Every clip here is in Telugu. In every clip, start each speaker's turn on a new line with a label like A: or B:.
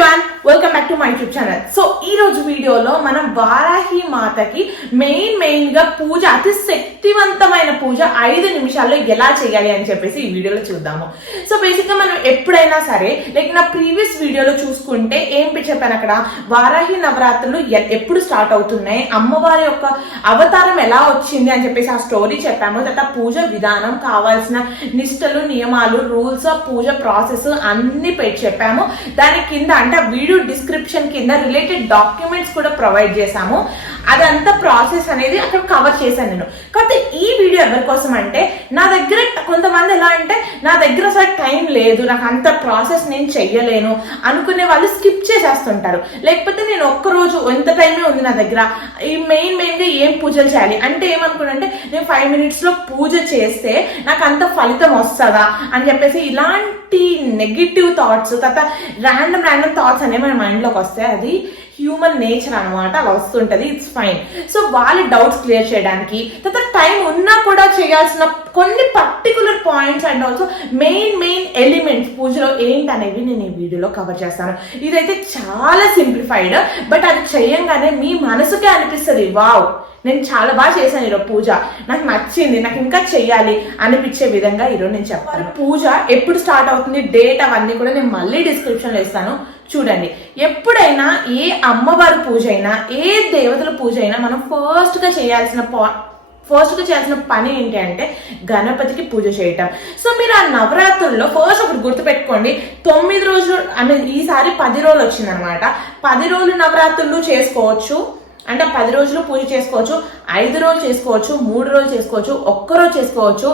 A: everyone. Welcome back to my YouTube channel so ఈ రోజు వీడియోలో మనం వారాహి మాతకి మెయిన్ మెయిన్గా పూజ అతి శక్తివంతమైన పూజ ఐదు నిమిషాల్లో ఎలా చేయాలి అని చెప్పేసి ఈ వీడియోలో చూద్దాము. సో బేసిక్గా మనం ఎప్పుడైనా సరే లైక్ నా ప్రీవియస్ వీడియోలో చూసుకుంటే ఏం చెప్పాను అక్కడ? వారాహి నవరాత్రులు ఎప్పుడు స్టార్ట్ అవుతున్నాయి? అమ్మవారి యొక్క అవతారం ఎలా వచ్చింది అని చెప్పేసి ఆ స్టోరీ చెప్పాము. తర్వాత పూజ విధానం కావాల్సిన నిష్టలు నియమాలు రూల్స్ ఆఫ్ పూజ ప్రాసెస్ అన్ని చెప్పాము. దాని కింద అంటే వీడియో వీడియో డిస్క్రిప్షన్ కింద రిలేటెడ్ డాక్యుమెంట్స్ కూడా ప్రొవైడ్ చేశాము. అదంతా ప్రాసెస్ అనేది అక్కడ కవర్ చేశాను నేను. కాకపోతే ఈ వీడియో ఎవరి కోసం అంటే నా దగ్గర కొంతమంది ఎలా అంటే నా దగ్గర అసలు టైం లేదు నాకు అంత ప్రాసెస్ నేను చెయ్యలేను అనుకునే వాళ్ళు స్కిప్ చేసేస్తుంటారు. లేకపోతే నేను ఒక్క రోజు ఎంత టైమే ఉంది నా దగ్గర. ఈ మెయిన్ మెయిన్గా ఏం పూజలు చేయాలి? అంటే ఏమనుకున్నానంటే నేను ఫైవ్ మినిట్స్లో పూజ చేస్తే నాకు అంత ఫలితం వస్తుందా అని చెప్పేసి ఇలాంటి నెగిటివ్ థాట్స్ తర్వాత ర్యాండమ్ ర్యాండమ్ థాట్స్ అనేవి మన మైండ్లోకి వస్తాయి. అది హ్యూమన్ నేచర్ అనమాట అలా వస్తుంటది. ఇట్స్ ఫైన్ సో వాళ్ళ డౌట్స్ క్లియర్ చేయడానికి తర్వాత టైం ఉన్నా కూడా చేయాల్సిన కొన్ని particular points and also main main elements పూజలో ఏంటి అనేవి నేను ఈ వీడియోలో కవర్ చేస్తాను. ఇదైతే చాలా సింప్లిఫైడ్ బట్ అది చేయంగానే మీ మనసుకే అనిపిస్తుంది. వావ్ నేను చాలా బాగా చేశాను ఈరోజు పూజ. నాకు నచ్చింది నాకు ఇంకా చెయ్యాలి అనిపించే విధంగా ఈరోజు నేను చెప్పాను. పూజ ఎప్పుడు స్టార్ట్ అవుతుంది డేట్ అవన్నీ కూడా నేను మళ్ళీ డిస్క్రిప్షన్లో ఇస్తాను. చూడండి ఎప్పుడైనా ఏ అమ్మవారి పూజ అయినా ఏ దేవతల పూజ అయినా మనం ఫస్ట్గా చేయాల్సిన పా ఫస్ట్గా చేయాల్సిన పని ఏంటి అంటే గణపతికి పూజ చేయటం. సో మీరు ఆ నవరాత్రుల్లో ఫస్ట్ ఒకటి గుర్తుపెట్టుకోండి తొమ్మిది రోజులు అంటే ఈసారి పది రోజులు వచ్చిందనమాట. పది రోజులు నవరాత్రులు చేసుకోవచ్చు. అంటే పది రోజులు పూజ చేసుకోవచ్చు ఐదు రోజులు చేసుకోవచ్చు మూడు రోజులు చేసుకోవచ్చు ఒక్క రోజు చేసుకోవచ్చు.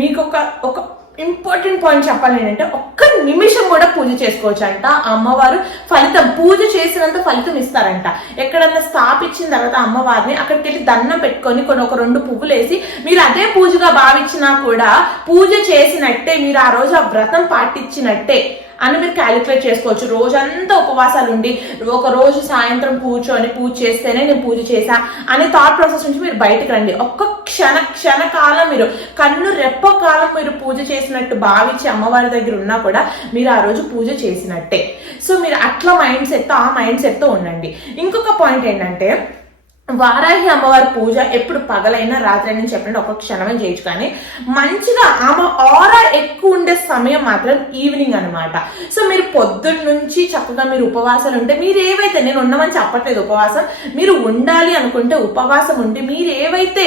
A: మీకు ఒక ఒక ఇంపార్టెంట్ పాయింట్ చెప్పాలి ఏంటంటే ఒక్క నిమిషం కూడా పూజ చేసుకోవచ్చు అంట ఆ అమ్మవారు ఫలితం పూజ చేసినంత ఫలితం ఇస్తారంట. ఎక్కడన్నా స్థాపించిన తర్వాత అమ్మవారిని అక్కడికి వెళ్ళి దండం పెట్టుకొని కొన్ని ఒక రెండు పువ్వులు వేసి మీరు అదే పూజగా భావించినా కూడా పూజ చేసినట్టే మీరు ఆ రోజు ఆ వ్రతం పాటించినట్టే. అని మీరు క్యాలిక్యులేట్ చేసుకోవచ్చు. రోజంతా ఉపవాసాలు ఉండి ఒక రోజు సాయంత్రం కూర్చొని పూజ చేస్తేనే నేను పూజ చేశా అనే థాట్ ప్రాసెస్ నుంచి మీరు బయటకు రండి. ఒక్క క్షణ క్షణకాలం మీరు కన్ను రెప్ప కాలం మీరు పూజ చేసినట్టు భావించి అమ్మవారి దగ్గర ఉన్నా కూడా మీరు ఆ రోజు పూజ చేసినట్టే. సో మీరు అట్లా మైండ్ సెట్తో ఆ మైండ్ సెట్తో ఉండండి. ఇంకొక పాయింట్ ఏంటంటే వారాహి అమ్మవారి పూజ ఎప్పుడు పగలైనా రాత్రి అయినా చెప్పండి ఒక క్షణమే చేయొచ్చు. కానీ మంచిగా ఆమె ఆరా ఎక్కువ ఉండే సమయం మాత్రం ఈవినింగ్ అనమాట సో మీరు పొద్దున్న నుంచి చక్కగా మీరు ఉపవాసాలు ఉంటే మీరు ఏవైతే నేను ఉండమని చెప్పట్లేదు ఉపవాసం మీరు ఉండాలి అనుకుంటే ఉపవాసం ఉండి మీరు ఏవైతే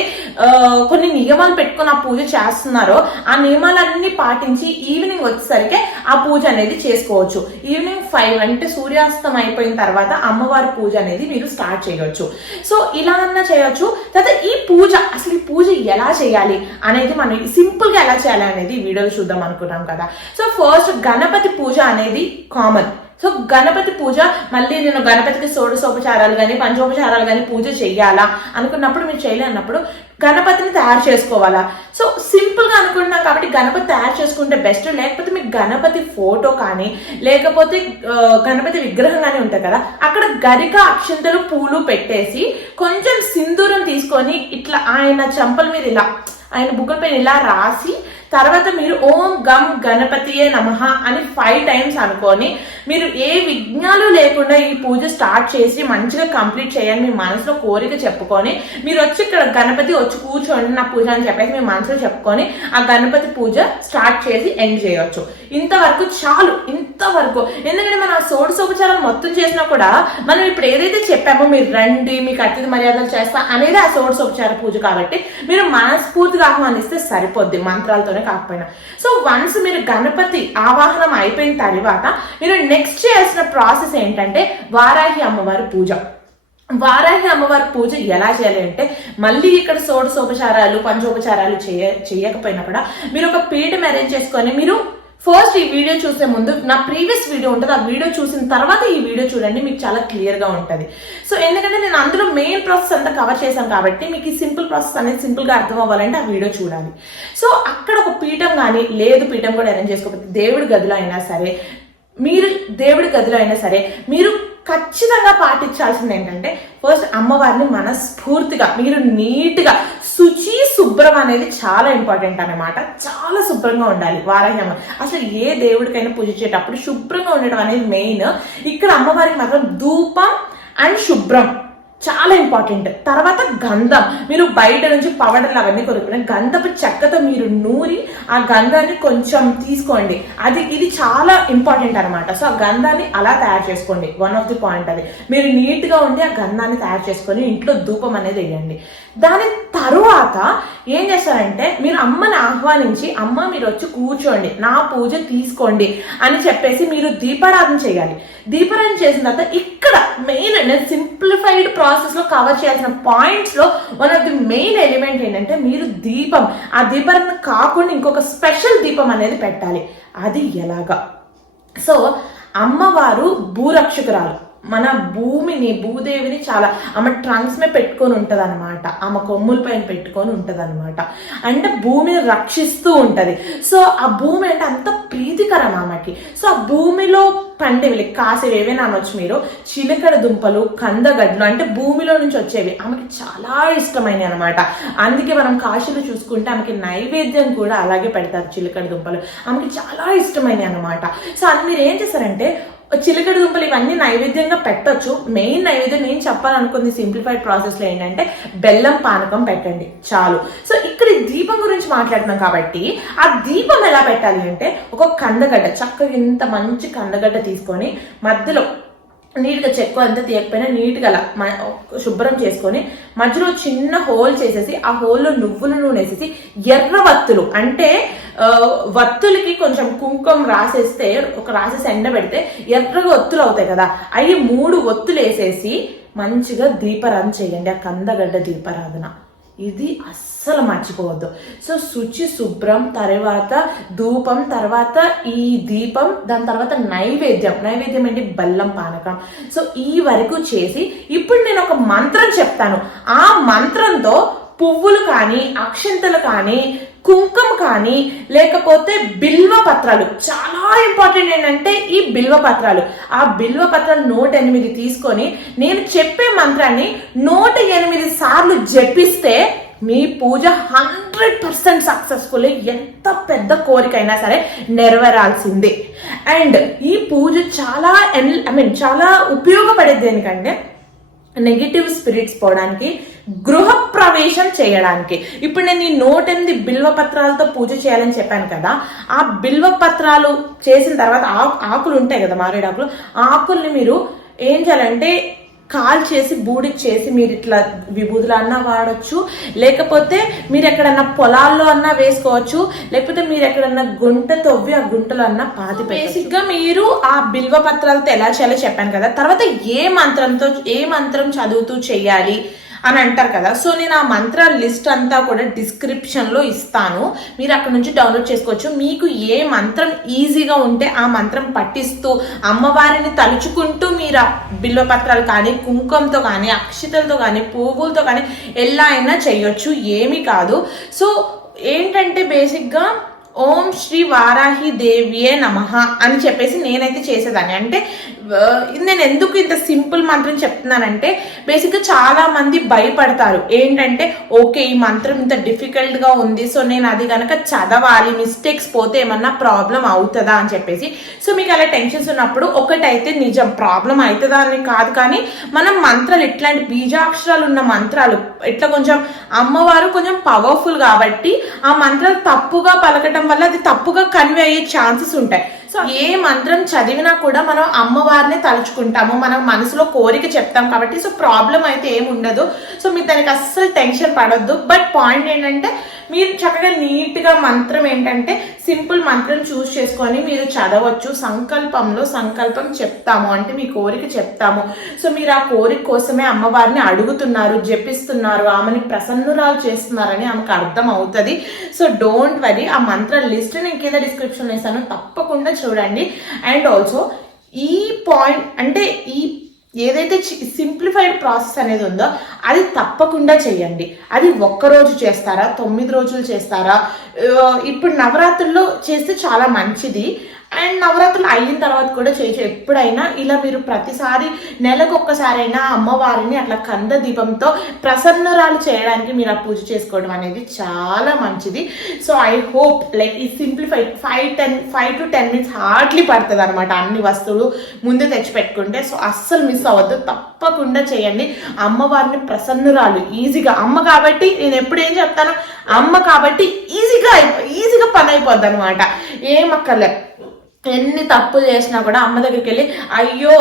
A: కొన్ని నియమాలు పెట్టుకొని ఆ పూజ చేస్తున్నారో ఆ నియమాలన్నీ పాటించి ఈవినింగ్ వచ్చేసరికి ఆ పూజ అనేది చేసుకోవచ్చు. ఈవినింగ్ ఫైవ్ అంటే సూర్యాస్తం అయిపోయిన తర్వాత అమ్మవారి పూజ అనేది మీరు స్టార్ట్ చేయవచ్చు సో ఇలా అన్నా చేయొచ్చు. తర్వాత ఈ పూజ అసలు ఈ పూజ ఎలా చేయాలి అనేది మనం సింపుల్గా ఎలా చేయాలి అనేది వీడియోలో చూద్దాం అనుకున్నాం కదా. సో ఫస్ట్ గణపతి పూజ అనేది కామన్ సో గణపతి పూజ మళ్ళీ నేను గణపతికి షోడశోపచారాలు కానీ పంచోపచారాలు కానీ పూజ చెయ్యాలా అనుకున్నప్పుడు మీరు చేయలేనప్పుడు గణపతిని తయారు చేసుకోవాలా? సో సింపుల్గా అనుకుంటున్నాం కాబట్టి గణపతి తయారు చేసుకుంటే బెస్ట్ లేకపోతే మీకు గణపతి ఫోటో కానీ లేకపోతే గణపతి విగ్రహం కానీ ఉంటుంది కదా అక్కడ గరిక అక్షంతలు పూలు పెట్టేసి కొంచెం సింధూరం తీసుకొని ఇట్లా ఆయన చంపల మీద ఇలా ఆయన బుగ్గల పైన ఇలా రాసి తర్వాత మీరు ఓం గం గణపతియే నమః అని ఫైవ్ టైమ్స్ అనుకొని మీరు ఏ విఘ్నాలు లేకుండా ఈ పూజ స్టార్ట్ చేసి మంచిగా కంప్లీట్ చేయాలని మీ మనసులో కోరిక చెప్పుకొని మీరు వచ్చి ఇక్కడ గణపతి వచ్చి కూర్చోండి నా పూజ అని చెప్పేసి మీ మనసులో చెప్పుకొని ఆ గణపతి పూజ స్టార్ట్ చేసి ఎండ్ చేయొచ్చు. ఇంతవరకు చాలు ఇంతవరకు. ఎందుకంటే మనం ఆ సోడసోపచారాలు మొత్తం చేసినా కూడా మనం ఇప్పుడు ఏదైతే చెప్పామో మీరు రండి మీకు అతిథి మర్యాదలు చేస్తా అనేది ఆ సోడసోపచార పూజ కాబట్టి మీరు మనస్ఫూర్తిగా ఆహ్వానిస్తే సరిపోద్ది మంత్రాలతోనే కాకపోయినా. సో వన్స్ మీరు గణపతి ఆవాహనం అయిపోయిన తర్వాత మీరు నెక్స్ట్ చేయాల్సిన ప్రాసెస్ ఏంటంటే వారాహి అమ్మవారి పూజ. వారాహి అమ్మవారి పూజ ఎలా చేయాలి అంటే మళ్ళీ ఇక్కడ సోడసోపచారాలు పంచోపచారాలు చేయ చేయకపోయినా కూడా మీరు ఒక పీఠం అరేంజ్ చేసుకొని మీరు ఫస్ట్ ఈ వీడియో చూసే ముందు నా ప్రీవియస్ వీడియో ఉంటుంది ఆ వీడియో చూసిన తర్వాత ఈ వీడియో చూడండి మీకు చాలా క్లియర్గా ఉంటుంది. సో ఎందుకంటే నేను అందులో మెయిన్ ప్రాసెస్ అంతా కవర్ చేశాను కాబట్టి మీకు ఈ సింపుల్ ప్రాసెస్ అనేది సింపుల్గా అర్థం అవ్వాలంటే ఆ వీడియో చూడాలి. సో అక్కడ ఒక పీఠం కానీ లేదు పీఠం కూడా అరేంజ్ చేసుకోకపోతే దేవుడి గదిలో అయినా సరే మీరు దేవుడి గదిలో అయినా సరే మీరు ఖచ్చితంగా పాటించాల్సింది ఏంటంటే ఫస్ట్ అమ్మవారిని మనస్ఫూర్తిగా మీరు నీట్గా శుచి శుభ్రం అనేది చాలా ఇంపార్టెంట్ అన్నమాట. చాలా శుభ్రంగా ఉండాలి వారాహ్యం అసలు ఏ దేవుడికైనా పూజించేటప్పుడు శుభ్రంగా ఉండడం అనేది మెయిన్. ఇక్కడ అమ్మవారికి మాత్రం ధూపం అండ్ శుభ్రం. చాలా ఇంపార్టెంట్ తర్వాత గంధం. మీరు బయట నుంచి పవడర్లు అవన్నీ కొనుక్కునే గంధపు చెక్కతో మీరు నూరి ఆ గంధాన్ని కొంచెం తీసుకోండి. అది ఇది చాలా ఇంపార్టెంట్ అనమాట సో ఆ గంధాన్ని అలా తయారు చేసుకోండి. వన్ ఆఫ్ ది పాయింట్ అది. మీరు నీట్గా ఉండి ఆ గంధాన్ని తయారు చేసుకొని ఇంట్లో ధూపం అనేది వేయండి. దాని తరువాత ఏం చేస్తారంటే మీరు అమ్మని ఆహ్వానించి అమ్మ మీరు వచ్చి కూర్చోండి. నా పూజ తీసుకోండి అని చెప్పేసి మీరు దీపారాధన చేయాలి. దీపారాధన చేసిన తర్వాత మెయిన్ అంటే సింప్లిఫైడ్ ప్రాసెస్లో కవర్ చేయాల్సిన పాయింట్స్లో one of the main element ఏంటంటే మీరు దీపం. ఆ దీపాన్ని కాకుండా ఇంకొక స్పెషల్ దీపం అనేది పెట్టాలి. అది ఎలాగా? సో అమ్మవారు భూరక్షకురాలు. మన భూమిని భూదేవిని చాలా ఆమె ట్రంక్స్ మీద పెట్టుకొని ఉంటుంది అనమాట ఆమె కొమ్ముల పైన పెట్టుకొని ఉంటుంది అనమాట అంటే భూమిని రక్షిస్తూ ఉంటుంది. సో ఆ భూమి అంటే అంత ప్రీతికరం ఆమెకి. సో ఆ భూమిలో పండేవి కాసేవి ఏవైనా అనొచ్చు మీరు. చిలకడ దుంపలు కందగడ్డలు అంటే భూమిలో నుంచి వచ్చేవి. ఆమెకి చాలా ఇష్టమైనవి అనమాట అందుకే మనం కాశీలో చూసుకుంటే ఆమెకి నైవేద్యం కూడా అలాగే పెడతారు చిలకడ దుంపలు. ఆమెకి చాలా ఇష్టమైనవి అనమాట సో అది మీరు ఏం చేస్తారంటే చిలకడ దుంపలు ఇవన్నీ నైవేద్యంగా పెట్టచ్చు. మెయిన్ నైవేద్యం నేను చెప్పాలనుకుంది సింప్లిఫైడ్ ప్రాసెస్లో ఏంటంటే బెల్లం పానకం పెట్టండి. చాలు. సో ఇక్కడ దీపం గురించి మాట్లాడుతున్నాం కాబట్టి ఆ దీపం ఎలా పెట్టాలి అంటే ఒక కందగడ్డ చక్కగా ఇంత మంచి కందగడ్డ తీసుకొని మధ్యలో నీట్గా చెక్కు అంతా తీయకపోయినా నీట్గా అలా మ- శుభ్రం చేసుకొని మధ్యలో చిన్న హోల్ చేసేసి ఆ హోల్లో నువ్వుల నూనె వేసేసి ఎర్ర వత్తులు అంటే వత్తులకి కొంచెం కుంకుమ రాసేస్తే ఒక రాసేసి ఎండబెడితే ఎర్రగా ఒత్తులు అవుతాయి కదా అవి మూడు ఒత్తులు వేసేసి మంచిగా దీపారాధన చేయండి ఆ కందగడ్డ దీపారాధన. ఇది అస్సలు మర్చిపోవద్దు. సో శుచి శుభ్రం తర్వాత ధూపం తర్వాత ఈ దీపం దాని తర్వాత నైవేద్యం. నైవేద్యం ఏంటి? బెల్లం పానకం. సో ఈ వరకు చేసి ఇప్పుడు నేను ఒక మంత్రం చెప్తాను. ఆ మంత్రంతో పువ్వులు కానీ అక్షంతలు కానీ కుంకుమ కానీ లేకపోతే బిల్వ పత్రాలు. చాలా ఇంపార్టెంట్ ఏంటంటే ఈ బిల్వ పత్రాలు. ఆ బిల్వ పత్రాలు నూట ఎనిమిది తీసుకొని నేను చెప్పే మంత్రాన్ని నూట ఎనిమిది సార్లు జపిస్తే మీ పూజ హండ్రెడ్ పర్సెంట్ సక్సెస్ఫుల్ ఎంత పెద్ద కోరికైనా సరే నెరవేరాల్సిందే. అండ్ ఈ పూజ చాలా ఎన్ ఐ మీన్ చాలా ఉపయోగపడేది దేనికంటే నెగిటివ్ స్పిరిట్స్ పోవడానికి గృహ ప్రవేశం చేయడానికి. ఇప్పుడు నేను ఈ నూట ఎనిమిది బిల్వ పత్రాలతో పూజ చేయాలని చెప్పాను కదా ఆ బిల్వ పత్రాలు చేసిన తర్వాత ఆకు ఆకులు ఉంటాయి కదా మారేడు ఆకులు ఆ ఆకుల్ని మీరు ఏం చేయాలంటే కాల్ చేసి బూడిచ్చేసి మీరు ఇట్లా విభూదులు అన్నా వాడొచ్చు లేకపోతే మీరు ఎక్కడన్నా పొలాల్లో అన్నా వేసుకోవచ్చు లేకపోతే మీరు ఎక్కడన్నా గుంట తవ్వి ఆ గుంటలో అన్నా పాతి బేసిక్గా మీరు ఆ బిల్వ పత్రాలతో ఎలా చేయాలో చెప్పాను కదా తర్వాత ఏ మంత్రంతో ఏ మంత్రం చదువుతూ చెయ్యాలి అని అంటారు కదా. సో నేను ఆ మంత్రాల లిస్ట్ అంతా కూడా డిస్క్రిప్షన్లో ఇస్తాను. మీరు అక్కడ నుంచి డౌన్లోడ్ చేసుకోవచ్చు. మీకు ఏ మంత్రం ఈజీగా ఉంటే ఆ మంత్రం పట్టిస్తూ అమ్మవారిని తలుచుకుంటూ మీరు ఆ బిల్వపత్రాలు కానీ కుంకుమతో కానీ అక్షితలతో కానీ పువ్వులతో కానీ ఎలా అయినా చేయొచ్చు. ఏమీ కాదు. సో ఏంటంటే బేసిక్గా ఓం శ్రీ వారాహి దేవియే నమః అని చెప్పేసి నేనైతే చేసేదాన్ని. అంటే నేను ఎందుకు ఇంత సింపుల్ మంత్రం చెప్తున్నానంటే బేసిక్గా చాలా మంది భయపడతారు. ఏంటంటే ఓకే ఈ మంత్రం ఇంత డిఫికల్ట్గా ఉంది సో నేను అది కనుక చదవాలి మిస్టేక్స్ పోతే ఏమన్నా ప్రాబ్లం అవుతుందా అని చెప్పేసి. సో మీకు అలా టెన్షన్స్ ఉన్నప్పుడు ఒకటైతే నిజం ప్రాబ్లం అవుతుందా అని కాదు కానీ మనం మంత్రాలు ఇట్లాంటి బీజాక్షరాలు ఉన్న మంత్రాలు ఇట్లా కొంచెం అమ్మవారు కొంచెం పవర్ఫుల్ కాబట్టి ఆ మంత్రం తప్పుగా పలకటం వల్ల అది తప్పుగా కన్వే అయ్యే ఛాన్సెస్ ఉంటాయి. సో ఏ మంత్రం చదివినా కూడా మనం అమ్మవారిని తలుచుకుంటాము. మనం మనసులో కోరిక చెప్తాం కాబట్టి సో ప్రాబ్లం అయితే ఏమి ఉండదు సో మీరు దానికి అస్సలు టెన్షన్ పడొద్దు. బట్ పాయింట్ ఏంటంటే మీరు చక్కగా నీట్గా మంత్రం ఏంటంటే సింపుల్ మంత్రం చూస్ చేసుకొని మీరు చదవచ్చు. సంకల్పంలో సంకల్పం చెప్తాము. అంటే మీ కోరిక చెప్తాము. సో మీరు ఆ కోరిక కోసమే అమ్మవారిని అడుగుతున్నారు జపిస్తున్నారు. ఆమెని ప్రసన్నురాలు చేస్తున్నారని ఆమెకు అర్థం అవుతుంది సో డోంట్ వరీ ఆ మంత్ర లిస్ట్ నేను కింద డిస్క్రిప్షన్ వేసాను తప్పకుండా చూడండి. అండ్ ఆల్సో ఈ పాయింట్ అంటే ఈ ఏదైతే సింప్లిఫైడ్ ప్రాసెస్ అనేది ఉందో అది తప్పకుండా చేయండి. అది ఒక్క రోజు చేస్తారా? తొమ్మిది రోజులు చేస్తారా? ఇప్పుడు నవరాత్రుల్లో చేస్తే చాలా మంచిది. అండ్ నవరాత్రులు అయిన తర్వాత కూడా చేయొచ్చు. ఎప్పుడైనా ఇలా మీరు ప్రతిసారి నెలకు ఒక్కసారైనా అమ్మవారిని అట్లా కంద దీపంతో ప్రసన్నరాలు చేయడానికి మీరు ఆ పూజ చేసుకోవడం అనేది చాలా మంచిది. సో ఐ హోప్ లైక్ ఈ simplify five ten five to ten minutes hardly పడుతుంది అనమాట అన్ని వస్తువులు ముందే తెచ్చిపెట్టుకుంటే. సో అస్సలు మిస్ అవ్వద్దు. తప్పకుండా చేయండి. అమ్మవారిని ప్రసన్నురాలు. ఈజీగా అమ్మ కాబట్టి నేను ఎప్పుడు ఏం చెప్తాను? అమ్మ కాబట్టి ఈజీగా ఈజీగా పని అయిపోద్ది అనమాట ఏం అక్కర్లేదు. ఎన్ని తప్పులు చేసినా కూడా అమ్మ దగ్గరికి వెళ్ళి అయ్యో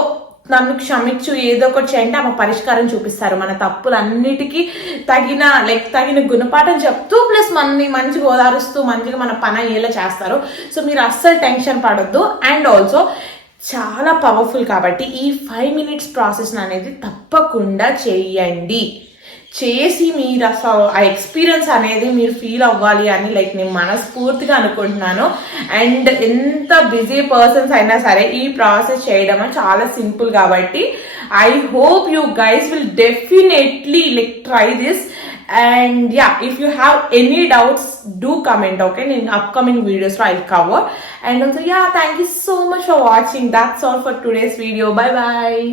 A: నన్ను క్షమించు ఏదో ఒకటి చేయండి ఆమె పరిష్కారం చూపిస్తారు. మన తప్పులన్నిటికీ తగిన లైక్ తగిన గుణపాఠం చెప్తూ ప్లస్ మనని మంచిగా ఓదారుస్తూ మంచిగా మన పని అయ్యేలా చేస్తారు. సో మీరు అస్సలు టెన్షన్ పడొద్దు. అండ్ ఆల్సో చాలా పవర్ఫుల్ కాబట్టి ఈ ఫైవ్ మినిట్స్ ప్రాసెస్ అనేది తప్పకుండా చేయండి. చేసి మీరు అసలు ఆ ఎక్స్పీరియన్స్ అనేది మీరు ఫీల్ అవ్వాలి అని లైక్ నేను మనస్ఫూర్తిగా అనుకుంటున్నాను. అండ్ ఎంత బిజీ పర్సన్స్ అయినా సరే ఈ ప్రాసెస్ చేయడం చాలా సింపుల్ కాబట్టి I hope you guys will definitely like try this and ya if you have any doubts do comment okay నేను అప్కమింగ్ వీడియోస్లో I cover and also ya thank you so much for watching that's all for today's video bye bye